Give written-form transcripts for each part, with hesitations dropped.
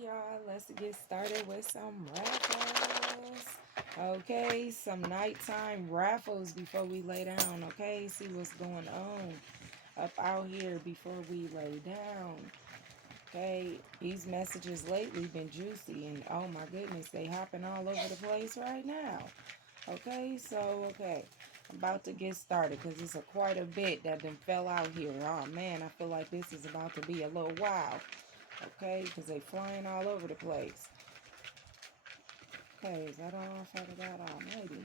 y'all. Let's get started with some raffles. Okay, some nighttime raffles before we lay down. Okay, see what's going on up out here before we lay down. Okay, these messages lately been juicy, and oh my goodness, they hopping all over the place right now. Okay, I'm about to get started because it's quite a bit that then fell out here. Oh man, I feel like this is about to be a little wild. Okay, because they flying all over the place. Okay, is that all? Father God Almighty.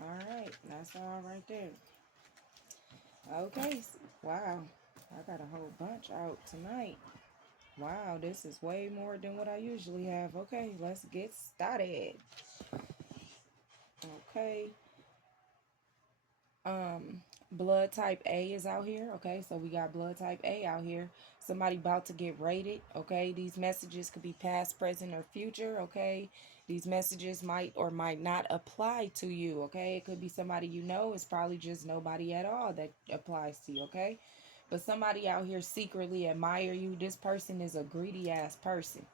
All right, that's all right there. Okay, wow, I got a whole bunch out tonight. Wow, this is way more than what I usually have. Okay, let's get started. Okay, um, blood type A is out here. Okay, so we got blood type A out here. Somebody about to get rated. Okay, these messages could be past, present, or future. Okay, these messages might or might not apply to you. Okay, it could be somebody you know. It's probably just nobody at all that applies to you. Okay, but somebody out here secretly admire you. This person is a greedy ass person.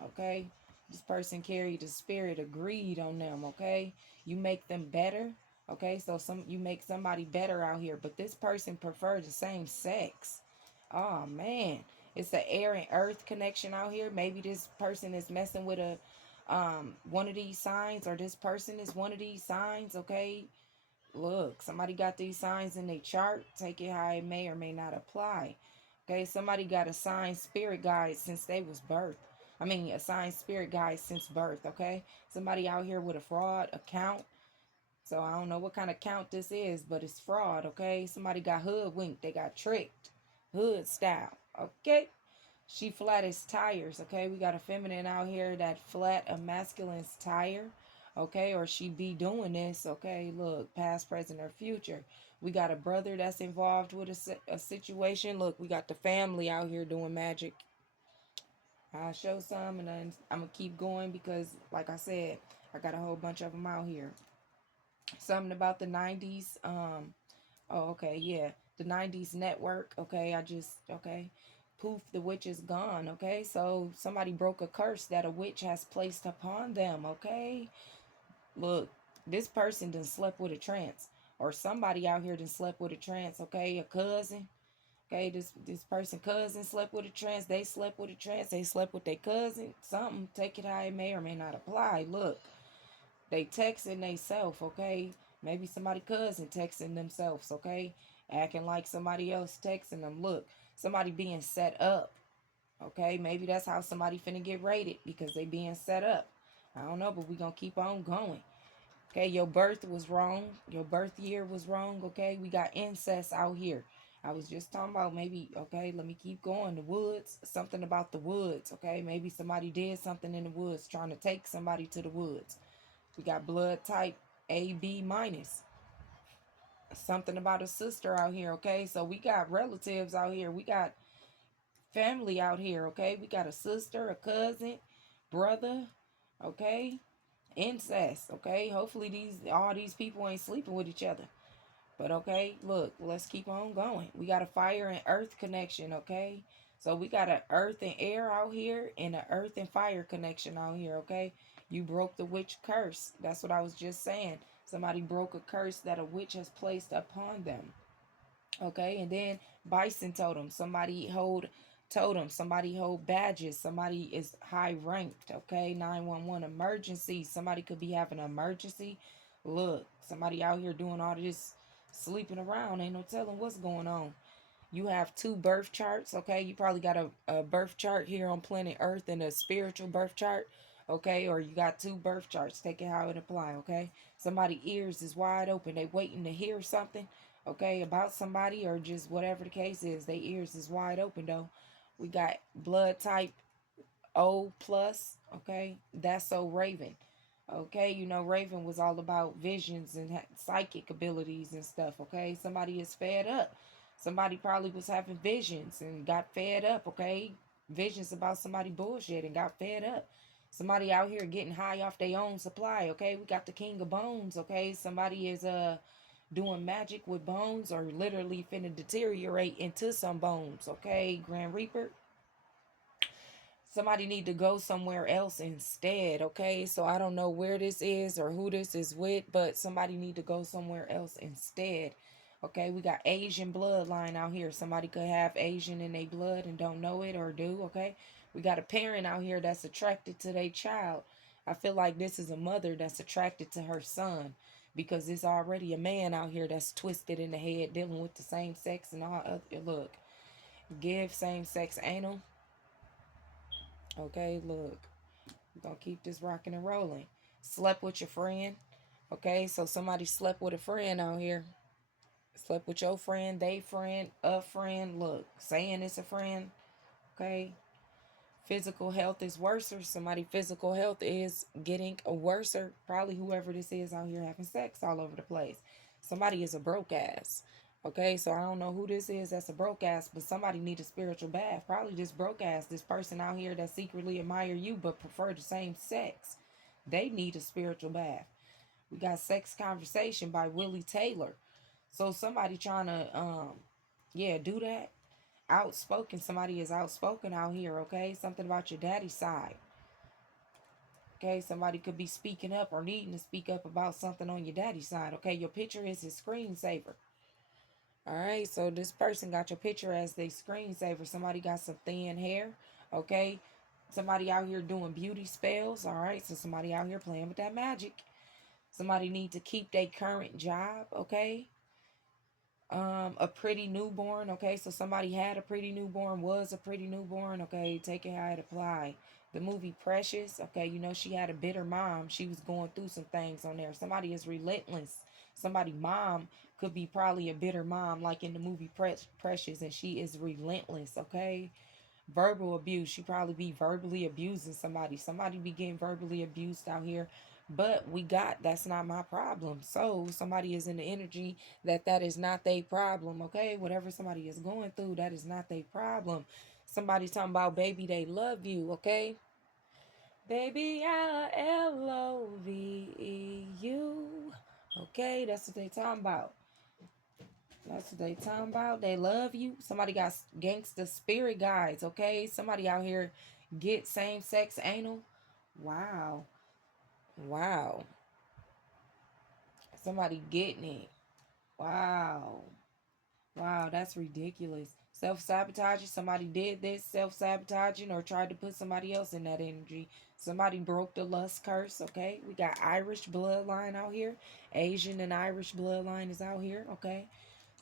Okay, this person carried the spirit of greed on them. Okay, you make them better. Okay, so you make somebody better out here, but this person prefers the same sex. Oh man, it's the air and earth connection out here. Maybe this person is messing with a one of these signs, or this person is one of these signs. Okay, look, somebody got these signs in their chart. Take it how it may or may not apply. Okay, somebody got a sign spirit guide since they was birth. I mean, a sign spirit guide since birth. Okay, somebody out here with a fraud account. So I don't know what kind of count this is, but it's fraud. Okay, somebody got hoodwinked. They got tricked, hood style. Okay, she flat as tires. Okay, we got a feminine out here that flat a masculine's tire. Okay, or she be doing this. Okay, look, past, present, or future. We got a brother that's involved with a situation. Look, we got the family out here doing magic. I'll show some, and then I'm gonna keep going because, like I said, I got a whole bunch of them out here. Something about the 90s. Oh, okay, yeah. The 90s network. Okay, okay. Poof, the witch is gone. Okay, so somebody broke a curse that a witch has placed upon them. Okay, look, this person done slept with a trance, or somebody out here done slept with a trance. Okay, a cousin. Okay, this person cousin slept with a trance. They slept with a trance. They slept with their cousin. Something. Take it how it may or may not apply. Look, they texting they self, okay? Maybe somebody cousin texting themselves, okay? Acting like somebody else texting them. Look, somebody being set up, okay? Maybe that's how somebody finna get rated because they being set up. I don't know, but we gonna keep on going. Okay, your birth was wrong. Your birth year was wrong, okay? We got incest out here. I was just talking about maybe, okay, let me keep going. The woods, something about the woods, okay? Maybe somebody did something in the woods trying to take somebody to the woods. We got blood type AB minus. Something about a sister out here, okay? So we got relatives out here. We got family out here, okay? We got a sister, a cousin, brother, okay? Incest, okay? Hopefully all these people ain't sleeping with each other. But okay, look, let's keep on going. We got a fire and earth connection, okay? So we got an earth and air out here and an earth and fire connection out here, okay? You broke the witch curse. That's what I was just saying. Somebody broke a curse that a witch has placed upon them. Okay, and then bison totem. Somebody hold totem. Somebody hold badges. Somebody is high ranked. Okay, 911 emergency. Somebody could be having an emergency. Look, somebody out here doing all this sleeping around. Ain't no telling what's going on. You have two birth charts. Okay, you probably got a birth chart here on planet Earth and a spiritual birth chart. Okay, or you got two birth charts. Take it how it apply. Okay, somebody ears is wide open. They waiting to hear something, okay, about somebody or just whatever the case is. They ears is wide open though. We got blood type O plus, okay. That's so Raven. Okay, you know Raven was all about visions and psychic abilities and stuff, okay? Somebody is fed up. Somebody probably was having visions and got fed up, okay? Visions about somebody bullshit and got fed up. Somebody out here getting high off their own supply, okay? We got the king of bones, okay? Somebody is doing magic with bones or literally finna deteriorate into some bones, okay, Grand Reaper? Somebody need to go somewhere else instead, okay? So I don't know where this is or who this is with, but somebody need to go somewhere else instead. Okay, we got Asian bloodline out here. Somebody could have Asian in their blood and don't know it or do, okay? We got a parent out here that's attracted to their child. I feel like this is a mother that's attracted to her son because there's already a man out here that's twisted in the head dealing with the same sex and all other. Look, give same sex anal. Okay, look. We're gonna keep this rocking and rolling. Slept with your friend. Okay, so somebody slept with a friend out here. Slept with your friend, they friend, a friend. Look, saying it's a friend. Okay. Physical health is worse. Somebody physical health is getting a worser. Probably whoever this is out here having sex all over the place. Somebody is a broke ass. Okay, so I don't know who this is that's a broke ass, but somebody need a spiritual bath. Probably this broke ass, this person out here that secretly admire you but prefer the same sex. They need a spiritual bath. We got Sex Conversation by Willie Taylor. So somebody trying to yeah, do that. Outspoken. Somebody is outspoken out here, okay? Something about your daddy's side. Okay, somebody could be speaking up or needing to speak up about something on your daddy's side. Okay, your picture is his screensaver. All right, so this person got your picture as their screensaver. Somebody got some thin hair. Okay, somebody out here doing beauty spells. All right, so somebody out here playing with that magic. Somebody need to keep their current job. Okay, a pretty newborn. Okay, so somebody had a pretty newborn, was a pretty newborn. Okay, take it how it apply. The movie Precious. Okay, you know she had a bitter mom. She was going through some things on there. Somebody is relentless. Somebody mom could be probably a bitter mom, like in the movie Precious, and she is relentless. Okay, verbal abuse. She probably be verbally abusing somebody. Somebody be getting verbally abused out here. But we got that's not my problem. So somebody is in the energy that is not their problem. Okay, whatever somebody is going through, that is not their problem. Somebody's talking about baby, they love you. Okay, baby, I love you. Okay, that's what they talking about. That's what they talking about. They love you. Somebody got gangster spirit guides, okay? Somebody out here get same sex anal. Wow. Wow. Somebody getting it. Wow. Wow, that's ridiculous. Self-sabotaging. Somebody did this self-sabotaging or tried to put somebody else in that energy. Somebody broke the lust curse, okay? We got Irish bloodline out here. Asian and Irish bloodline is out here, okay?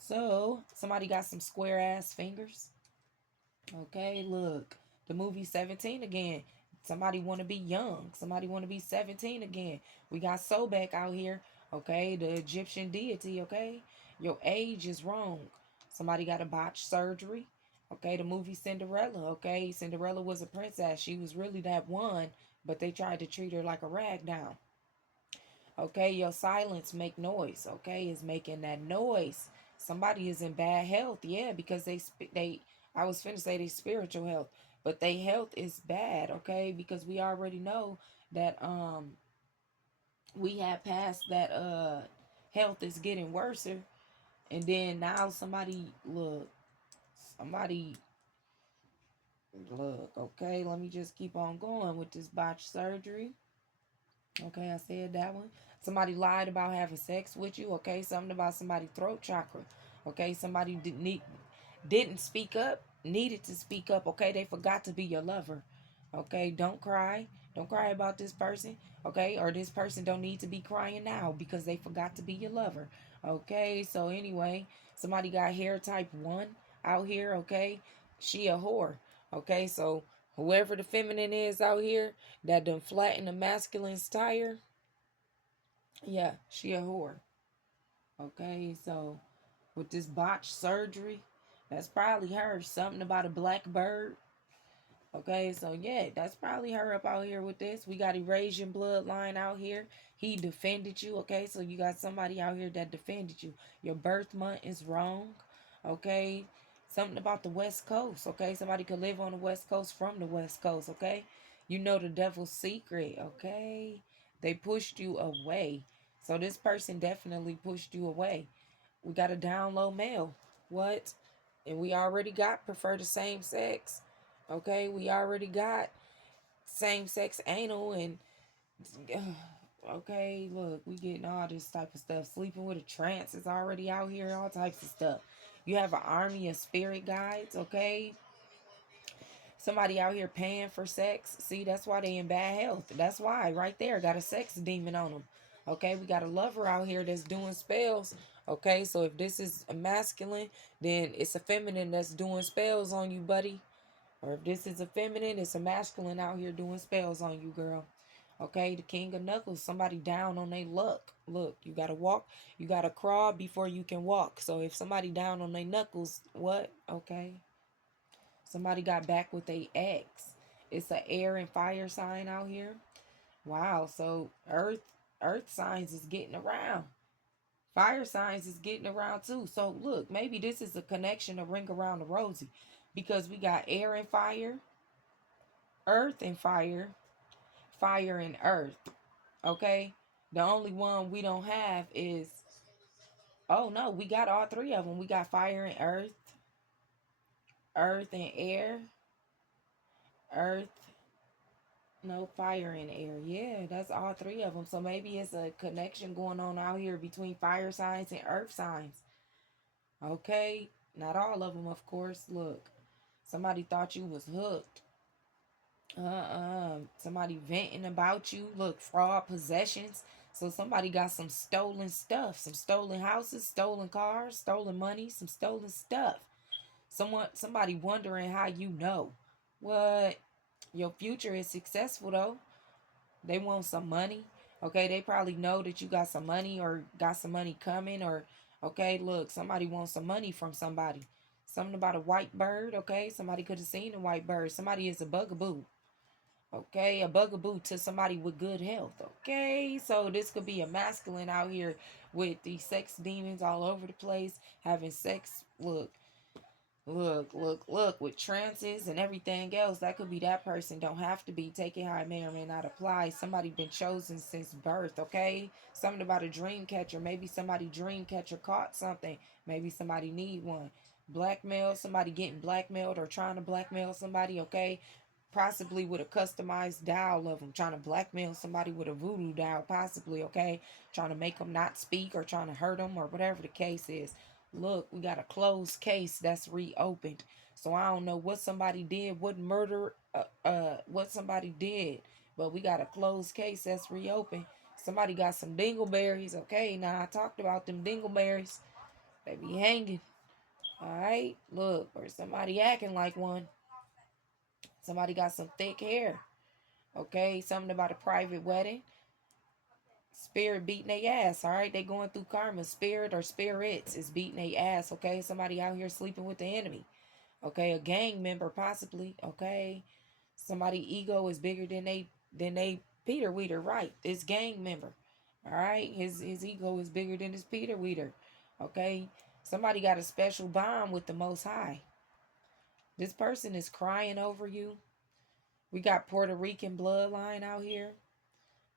So, somebody got some square ass fingers. Okay, look. The movie 17 again. Somebody want to be young. Somebody want to be 17 again. We got Sobek out here. Okay, the Egyptian deity. Okay, your age is wrong. Somebody got a botched surgery. Okay, the movie Cinderella. Okay, Cinderella was a princess. She was really that one, but they tried to treat her like a rag doll. Okay, your silence make noise. Okay, is making that noise. Somebody is in bad health. Yeah, because they I was finna say they spiritual health, but they health is bad. Okay, because we already know that we have passed that health is getting worse, and then now somebody look. Okay, let me just keep on going with this botched surgery. Okay, I said that one. Somebody lied about having sex with you. Okay, something about somebody's throat chakra. Okay, somebody didn't speak up, needed to speak up. Okay, they forgot to be your lover. Okay, don't cry. Don't cry about this person. Okay, or this person don't need to be crying now because they forgot to be your lover. Okay, so anyway, somebody got hair type 1 out here. Okay, she a whore. Okay, so whoever the feminine is out here that done flatten the masculine's tire, yeah, she a whore. Okay, so with this botched surgery, that's probably her. Something about a black bird. Okay, so yeah, that's probably her up out here with this. We got Eurasian bloodline out here. He defended you. Okay, so you got somebody out here that defended you. Your birth month is wrong. Okay, something about the West Coast. Okay, somebody could live on the West Coast from the West Coast. Okay, you know the devil's secret. Okay, they pushed you away. So this person definitely pushed you away. We got a down low male. What? And we already got prefer the same sex. Okay, we already got same sex anal and okay, look, we getting all this type of stuff. Sleeping with a trance is already out here, all types of stuff. You have an army of spirit guides, okay? Somebody out here paying for sex. See, that's why they in bad health. That's why, right there, got a sex demon on them. Okay, we got a lover out here that's doing spells. Okay, so if this is a masculine, then it's a feminine that's doing spells on you, buddy. Or if this is a feminine, it's a masculine out here doing spells on you, girl. Okay, the king of knuckles, somebody down on their luck. Look, you gotta walk, you gotta crawl before you can walk. So if somebody down on their knuckles, what? Okay. Somebody got back with a ex. It's a air and fire sign out here. Wow, so earth signs is getting around. Fire signs is getting around too. So look, maybe this is a connection to ring around the rosy. Because we got air and fire, earth and fire, fire and earth. Okay? The only one we don't have is, oh no, we got all three of them. We got fire and earth and air, earth, no, fire and air. Yeah, that's all three of them. So maybe it's a connection going on out here between fire signs and earth signs. Okay? Not all of them, of course. Look, somebody thought you was hooked. Somebody venting about you. Look, fraud, possessions. So somebody got some stolen stuff, some stolen houses, stolen cars, stolen money, some stolen stuff. Somebody wondering how you know. What? Your future is successful though. They want some money. Okay, they probably know that you got some money or got some money coming or okay, look, somebody wants some money from somebody. Something about a white bird, okay? Somebody could have seen a white bird. Somebody is a bugaboo. Okay, a bugaboo to somebody with good health. Okay, so this could be a masculine out here with these sex demons all over the place, having sex. Look, with trances and everything else. That could be that person. Don't have to be. Take it how it may or may not apply. Somebody been chosen since birth, okay? Something about a dream catcher. Maybe somebody dream catcher caught something. Maybe somebody need one. Blackmail, somebody getting blackmailed or trying to blackmail somebody, okay? Possibly with a customized dial of them. Trying to blackmail somebody with a voodoo dial, possibly, okay? Trying to make them not speak or trying to hurt them or whatever the case is. Look, we got a closed case that's reopened. So I don't know what somebody did, what murder, what somebody did, but we got a closed case that's reopened. Somebody got some dingleberries. Okay, now I talked about them dingleberries. They be hanging. All right, look, or somebody acting like one. Somebody got some thick hair. Okay, something about a private wedding. Spirit beating their ass, all right? They going through karma. Spirit or spirits is beating their ass, okay? Somebody out here sleeping with the enemy. Okay, a gang member possibly, okay? Somebody ego is bigger than they Peter Weeder, right? This gang member. All right? His ego is bigger than his Peter Weeder. Okay? Somebody got a special bond with the most high. This person is crying over you. We got Puerto Rican bloodline out here.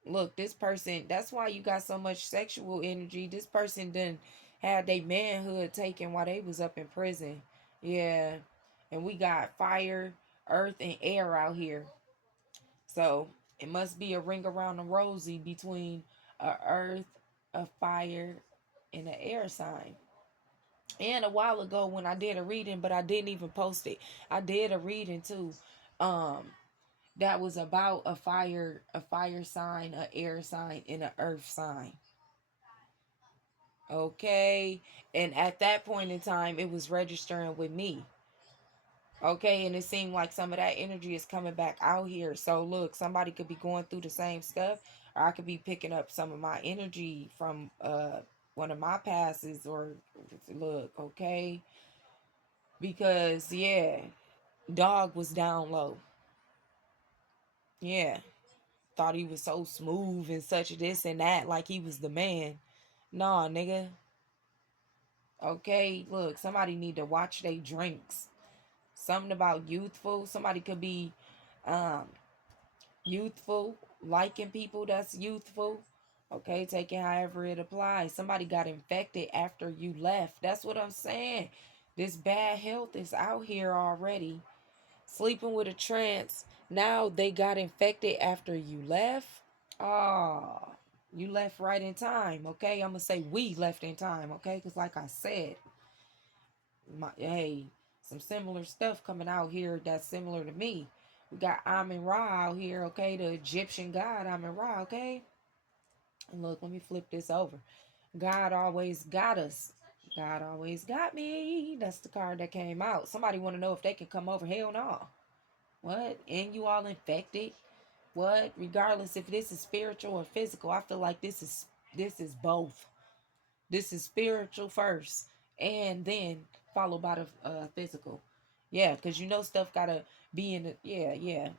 Look, this person, that's why you got so much sexual energy. This person didn't had their manhood taken while they was up in prison. Yeah. And we got fire, earth, and air out here. So it must be a ring around the rosy between a earth, a fire, and an air sign. And a while ago when I did a reading, but I didn't even post it. I did a reading too. Um, that was about a fire sign, a air sign, and an earth sign. Okay. And at that point in time, it was registering with me. Okay. And it seemed like some of that energy is coming back out here. So look, somebody could be going through the same stuff, or I could be picking up some of my energy from one of my passes, or look, okay. Because yeah, dog was down low. Yeah. Thought he was so smooth and such this and that, like he was the man. Nah, nigga. Okay, look, somebody need to watch their drinks. Something about youthful. Somebody could be um youthful, liking people that's youthful. Okay, take it however it applies. Somebody got infected after you left. That's what I'm saying. This bad health is out here already. Sleeping with a trance. Now they got infected after you left. Ah, you left right in time. Okay, I'm gonna say we left in time. Okay, because like I said, hey, some similar stuff coming out here that's similar to me. We got Amin Ra out here. Okay, the Egyptian god Amin Ra. Okay, and look, let me flip this over. God always got us. God always got me. That's the card that came out. Somebody want to know if they can come over. Hell no. What? And you all infected? What? Regardless if this is spiritual or physical, I feel like this is both. This is spiritual first, and then followed by the physical. Yeah, because you know stuff gotta be in the yeah.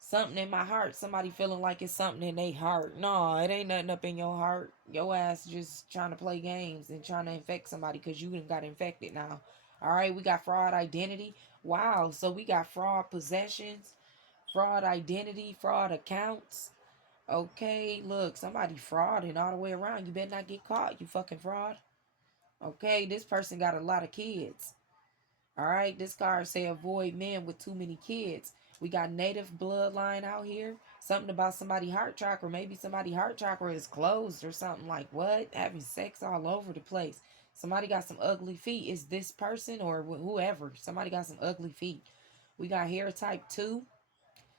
Something in my heart. Somebody feeling like it's something in their heart. No, it ain't nothing up in your heart. Your ass just trying to play games and trying to infect somebody because you done got infected now. All right, we got fraud identity. Wow, so we got fraud possessions, fraud identity, fraud accounts. Okay, look, somebody frauding all the way around. You better not get caught, you fucking fraud. Okay, this person got a lot of kids. All right, this card say avoid men with too many kids. We got native bloodline out here. Something about somebody heart chakra. Maybe somebody heart chakra is closed or something like what? Having sex all over the place. Somebody got some ugly feet. Is this person or whoever? Somebody got some ugly feet. We got hair type 2.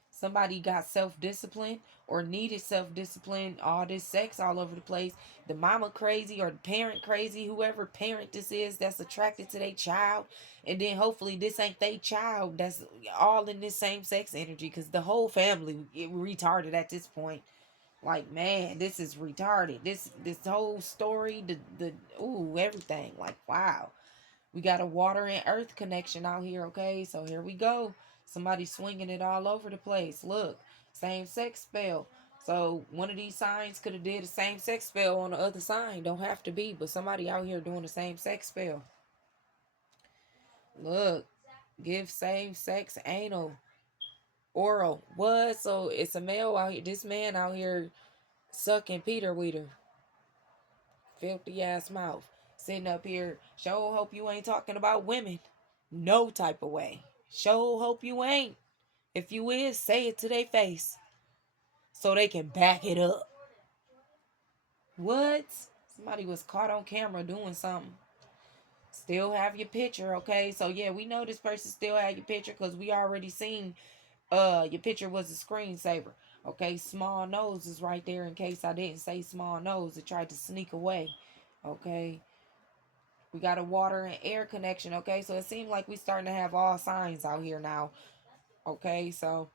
Somebody got self-discipline or needed self-discipline. All this sex all over the place. The mama crazy or the parent crazy. Whoever parent this is that's attracted to their child. And then hopefully this ain't their child that's all in this same sex energy. Because the whole family retarded at this point. Like, man, this is retarded. This whole story, the ooh, everything. Like, wow. We got a water and earth connection out here, okay? So here we go. Somebody swinging it all over the place. Look, same sex spell. So one of these signs could have did the same sex spell on the other sign. Don't have to be, but somebody out here doing the same sex spell. Look, give same sex anal, oral. What? So it's a male out here. This man out here sucking Peter Weeder. Filthy ass mouth. Sitting up here. Sure hope you ain't talking about women. No type of way. Sure hope you ain't. If you is, say it to their face. So they can back it up. What? Somebody was caught on camera doing something. Still have your picture, okay? So yeah, we know this person still had your picture because we already seen your picture was a screensaver. Okay, small nose is right there in case I didn't say small nose. It tried to sneak away. Okay. We got a water and air connection, okay? So it seems like we starting to have all signs out here now. Okay, so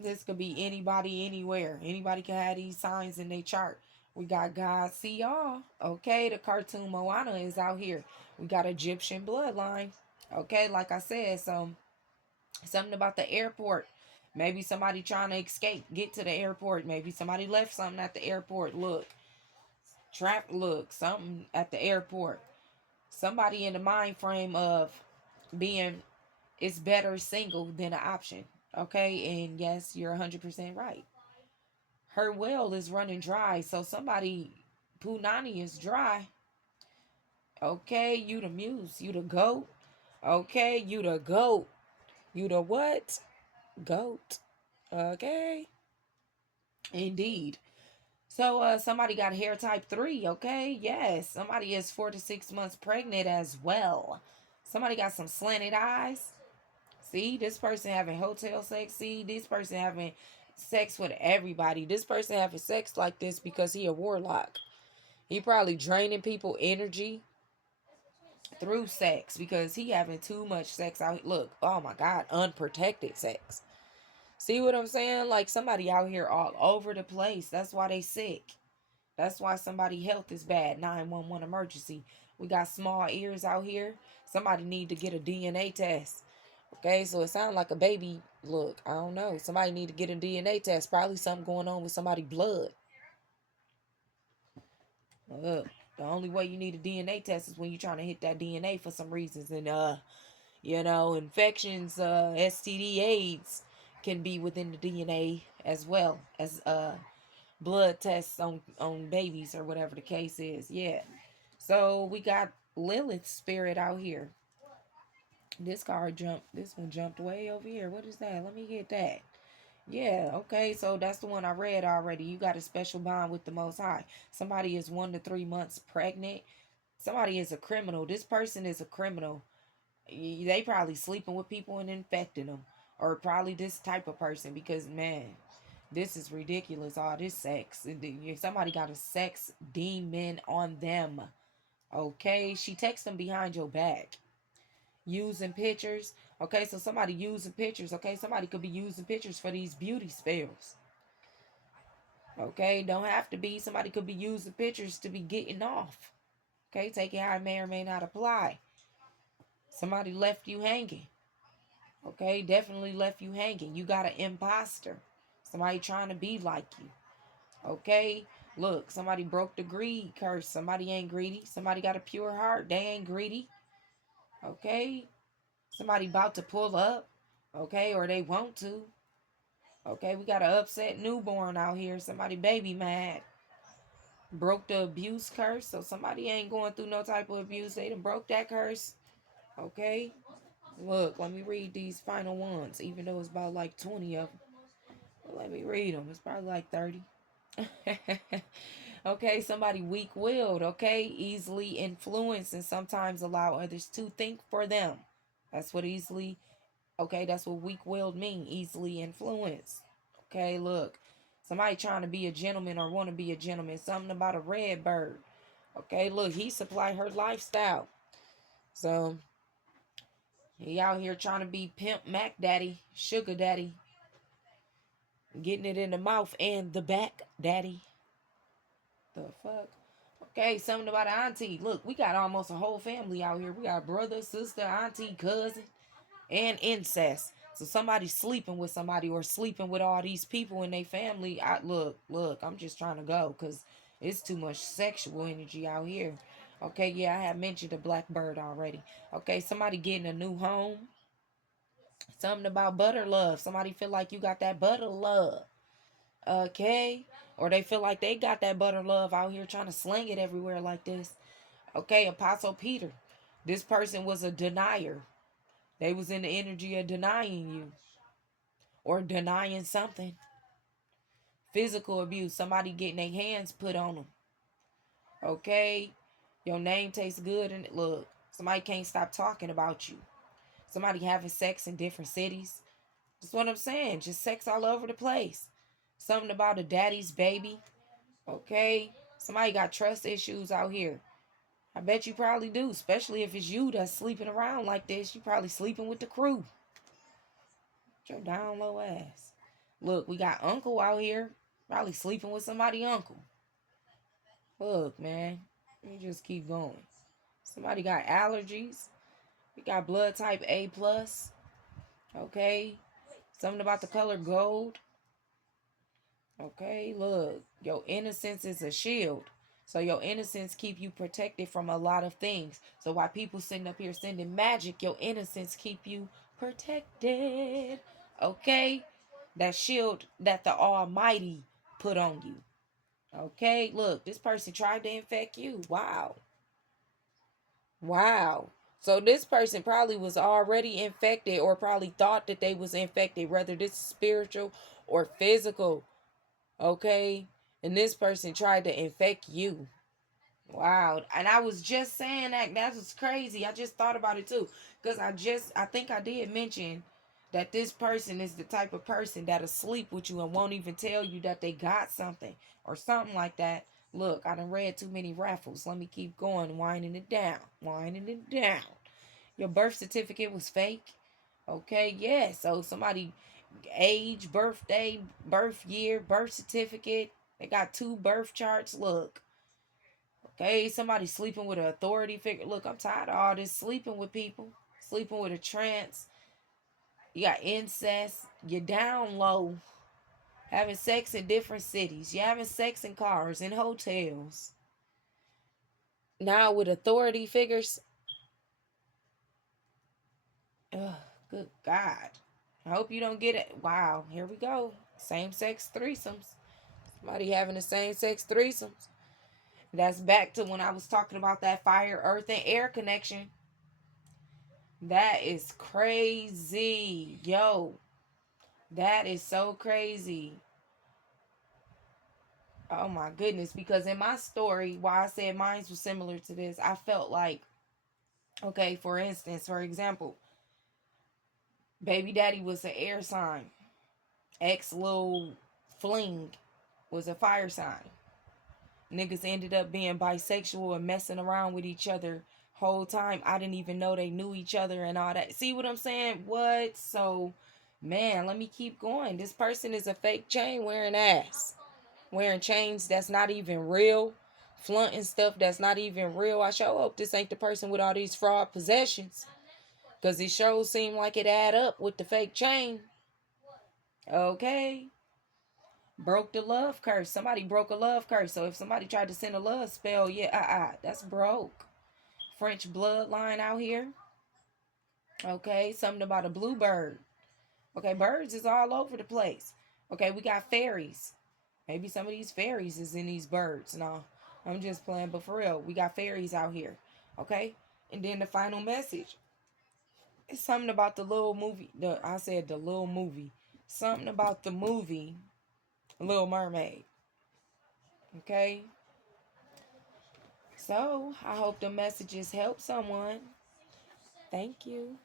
this could be anybody, anywhere. Anybody can have these signs in their chart. We got God see y'all. Okay, the cartoon Moana is out here. We got Egyptian bloodline. Okay, like I said, so something about the airport. Maybe somebody trying to escape, get to the airport. Maybe somebody left something at the airport. Look, trap. Look, something at the airport. Somebody in the mind frame of being it's better single than an option. Okay, and yes, you're 100% right. Her well is running dry, so somebody Punani is dry. Okay, you the muse, you the goat. Okay, you the goat. You the what? Goat. Okay. Indeed. So somebody got hair type 3, okay? Yes. Somebody is 4 to 6 months pregnant as well. Somebody got some slanted eyes. See, this person having hotel sex. See, this person having sex with everybody. This person having sex like this because he a warlock. He probably draining people energy through sex because he having too much sex out. Look, oh my God, unprotected sex. See what I'm saying? Like somebody out here all over the place. That's why they sick. That's why somebody health is bad. 911 emergency. We got small ears out here. Somebody need to get a DNA test. Okay, so it sounds like a baby. Look, I don't know. Somebody need to get a DNA test. Probably something going on with somebody's blood. Look, the only way you need a DNA test is when you're trying to hit that DNA for some reasons. And infections, STD AIDS can be within the DNA as well as blood tests on babies or whatever the case is. Yeah. So we got Lilith's spirit out here. This card jumped. This one jumped way over here. What is that? Let me get that. Yeah, okay, so that's the one I read already. You got a special bond with the Most High. Somebody is 1 to 3 months pregnant. Somebody is a criminal. This person is a criminal. They probably sleeping with people and infecting them. Or probably this type of person because, man, this is ridiculous. All this sex. Somebody got a sex demon on them. Okay, she texts them behind your back. Using pictures. Okay, so somebody using pictures. Okay, somebody could be using pictures for these beauty spells. Okay, don't have to be. Somebody could be using pictures to be getting off. Okay, take it how it may or may not apply. Somebody left you hanging. Okay, definitely left you hanging. You got an imposter. Somebody trying to be like you. Okay, look, somebody broke the greed curse. Somebody ain't greedy. Somebody got a pure heart. They ain't greedy. Okay, somebody about to pull up. Okay, or they want to. Okay, we got an upset newborn out here. Somebody baby mad. Broke the abuse curse. So somebody ain't going through no type of abuse. They done broke that curse. Okay. Look, let me read these final ones. Even though it's about like 20 of them. But let me read them. It's probably like 30. Okay, somebody weak-willed. Okay. Easily influenced and sometimes allow others to think for them. That's what easily. Okay, that's what weak-willed mean. Easily influenced. Okay, look. Somebody trying to be a gentleman or want to be a gentleman. Something about a red bird. Okay, look, he supply her lifestyle. So, he out here trying to be pimp Mac daddy, sugar daddy. Getting it in the mouth and the back daddy. The fuck? Okay, something about an auntie. Look, we got almost a whole family out here. We got brother, sister, auntie, cousin, and incest. So somebody sleeping with somebody or sleeping with all these people in their family. Look, I'm just trying to go because it's too much sexual energy out here. Okay, yeah, I have mentioned the blackbird already. Okay, somebody getting a new home. Something about butter love. Somebody feel like you got that butter love. Okay, or they feel like they got that butter love out here trying to sling it everywhere like this. Okay, Apostle Peter. This person was a denier. They was in the energy of denying you or denying something. Physical abuse, somebody getting their hands put on them. Okay, your name tastes good and look, somebody can't stop talking about you. Somebody having sex in different cities. That's what I'm saying. Just sex all over the place. Something about a daddy's baby. Okay, somebody got trust issues out here. I bet you probably do, especially if it's you that's sleeping around like this. You probably sleeping with the crew. Your down low ass. Look, we got uncle out here, probably sleeping with somebody uncle. Look, man, you just keep going. Somebody got allergies. We got blood type A plus. Okay, something about the color gold. Okay, look, your innocence is a shield. So your innocence keep you protected from a lot of things. So while people sitting up here sending magic, your innocence keep you protected. Okay? That shield that the Almighty put on you. Okay? Look, this person tried to infect you. Wow. Wow. So this person probably was already infected or probably thought that they was infected, whether this is spiritual or physical. Okay? And this person tried to infect you. Wow. And I was just saying that was crazy. I just thought about it too. Because I think I did mention that this person is the type of person that'll sleep with you and won't even tell you that they got something or something like that. Look, I done read too many raffles. Let me keep going, winding it down. Winding it down. Your birth certificate was fake. Okay, yeah. So somebody age, birthday, birth year, birth certificate. They got 2 birth charts. Look. Okay, somebody sleeping with an authority figure. Look, I'm tired of all this sleeping with people. Sleeping with a trance. You got incest. You're down low. Having sex in different cities. You're having sex in cars, in hotels. Now with authority figures. Ugh, good God. I hope you don't get it. Wow, here we go. Same sex threesomes. Somebody having the same sex threesomes. That's back to when I was talking about that fire, earth, and air connection. That is crazy. Yo, that is so crazy. Oh my goodness. Because in my story, why I said mine was similar to this, I felt like, okay, for instance, for example, baby daddy was an air sign. Ex little fling was a fire sign. Niggas ended up being bisexual and messing around with each other whole time. I didn't even know they knew each other and all that. See what I'm saying? What? So, man, let me keep going. This person is a fake chain wearing ass. Wearing chains that's not even real. Flaunting stuff that's not even real. I sure hope this ain't the person with all these fraud possessions. Because it sure seem like it add up with the fake chain. Okay. Broke the love curse. Somebody broke a love curse. So if somebody tried to send a love spell, yeah, that's broke. French bloodline out here. Okay, something about a bluebird. Okay, birds is all over the place. Okay, we got fairies. Maybe some of these fairies is in these birds. No, I'm just playing, but for real, we got fairies out here. Okay, and then the final message. It's something about the little movie. I said the little movie. Something about the movie Little Mermaid. Okay, so I hope the messages help someone. Thank you.